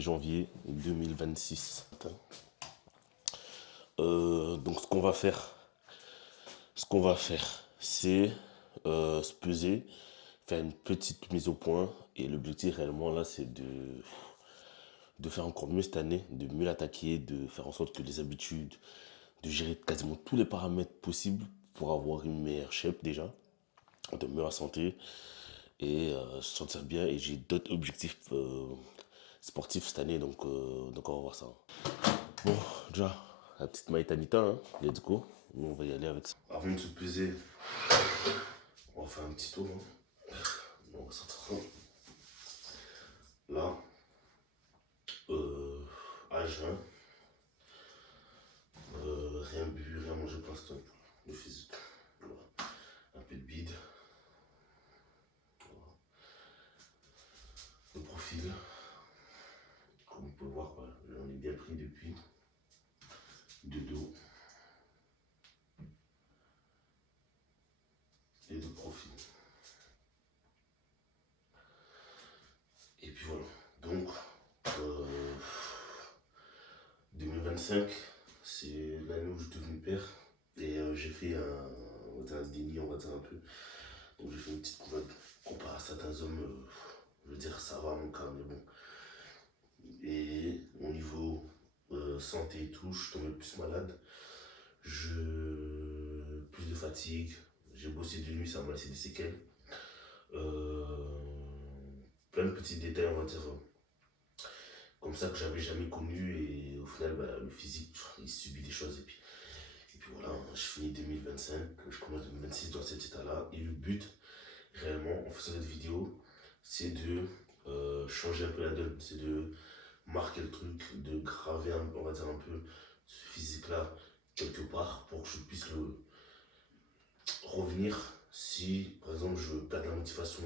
1er janvier 2026. Donc ce qu'on va faire, c'est se peser, faire une petite mise au point. Et l'objectif réellement là, c'est de faire encore mieux cette année, de mieux l'attaquer, de faire en sorte que les habitudes, de gérer quasiment tous les paramètres possibles pour avoir une meilleure shape déjà, de meilleure santé et se sentir bien. Et j'ai d'autres objectifs sportifs cette année, donc on va voir ça. Bon, déjà, la petite maïtanita, hein, let's go. Nous, on va y aller avec ça. Avant de se peser, on va faire un petit tour. Hein. On va sortir ça. Là, à jeun, rien bu, rien mangé pour l'instant. Le physique. Voilà. Un peu de bide. Voilà. Le profil. Comme on peut voir, j'en ai bien pris depuis. De dos. Et de profil. Et puis voilà. Donc, 2025, c'est l'année où je suis devenu père. Et j'ai fait un déni, on va dire un peu. Donc j'ai fait une petite couvade. Comparé à certains hommes, je veux dire, ça va mon cas, mais bon. Et au niveau santé et tout, je suis tombé plus malade. Plus de fatigue. J'ai bossé de nuit, ça m'a laissé des séquelles. Plein de petits détails, on va dire, comme ça que j'avais jamais connu. Et au final, le physique, il subit des choses. Et puis voilà, je finis 2025, je commence 2026 dans cet état-là. Et le but, réellement, en faisant cette vidéo, c'est de changer un peu la donne. C'est de marquer le truc, de graver, on va dire un peu, ce physique-là, quelque part, pour que je puisse le revenir si, par exemple, je perds la motivation,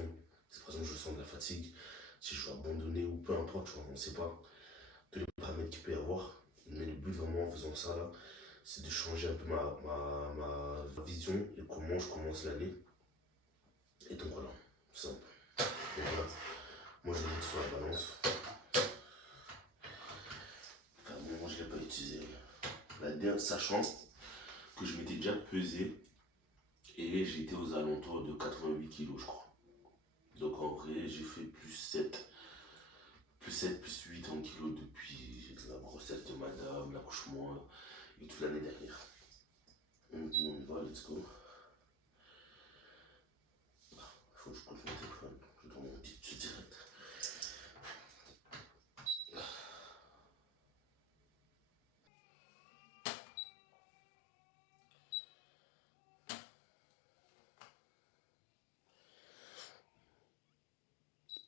si, par exemple, je sens de la fatigue, si je veux abandonner ou peu importe, tu vois, on ne sait pas tous les paramètres qu'il peut y avoir. Mais le but, vraiment, en faisant ça, là, c'est de changer un peu ma vision et comment je commence l'année. Et donc voilà, simple. Donc voilà, moi je vais mettre sur la balance. Enfin, moi je ne l'ai pas utilisé. La dernière, sachant que je m'étais déjà pesé et j'étais aux alentours de 88 kilos, je crois. Donc en vrai, j'ai fait plus 8 en kilos depuis la grossesse de madame, l'accouchement et toute l'année dernière. Donc on y va, let's go. Faut que je coupe mon téléphone, je dois mon petit direct.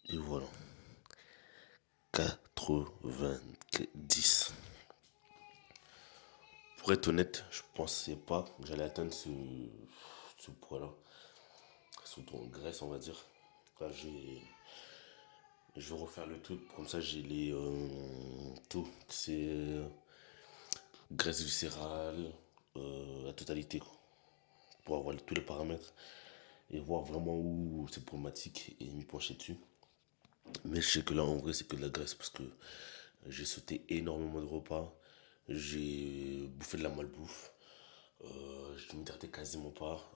Et voilà. 90. Pour être honnête, je pensais pas que j'allais atteindre ce poids-là. Surtout en graisse, on va dire. Là, je vais refaire le truc, comme ça j'ai les tout. C'est graisse viscérale, la totalité, quoi. Pour avoir tous les paramètres et voir vraiment où c'est problématique et m'y pencher dessus. Mais je sais que là, en vrai, c'est que de la graisse parce que j'ai sauté énormément de repas. J'ai bouffé de la malbouffe. Je ne m'hydratais quasiment pas.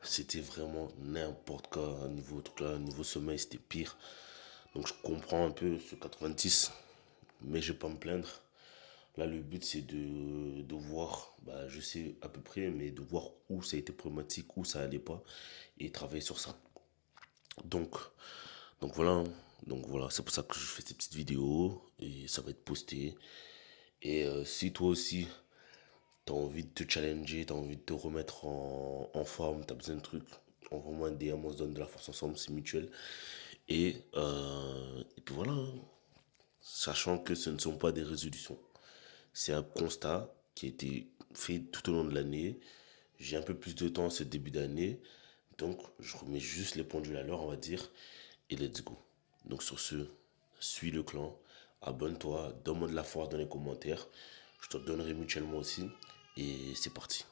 C'était vraiment n'importe quoi. Niveau sommeil, c'était pire. Donc je comprends un peu ce 90, mais je vais pas me plaindre. Là, le but, c'est de voir, je sais à peu près, mais de voir où ça a été problématique, où ça allait pas, et travailler sur ça. Donc, donc voilà, hein. Donc voilà, c'est pour ça que je fais ces petites vidéos, et ça va être posté. Et si toi aussi, t'as envie de te challenger, t'as envie de te remettre en forme, t'as besoin de trucs, envoie-moi un DM, on se donne de la force ensemble, c'est mutuel. Et puis voilà, hein. Sachant que ce ne sont pas des résolutions. C'est un constat qui a été fait tout au long de l'année. J'ai un peu plus de temps ce début d'année. Donc, je remets juste les pendules à l'heure, on va dire. Et let's go. Donc, sur ce, suis le clan. Abonne-toi. Donne-moi de la force dans les commentaires. Je te donnerai mutuellement aussi. Et c'est parti.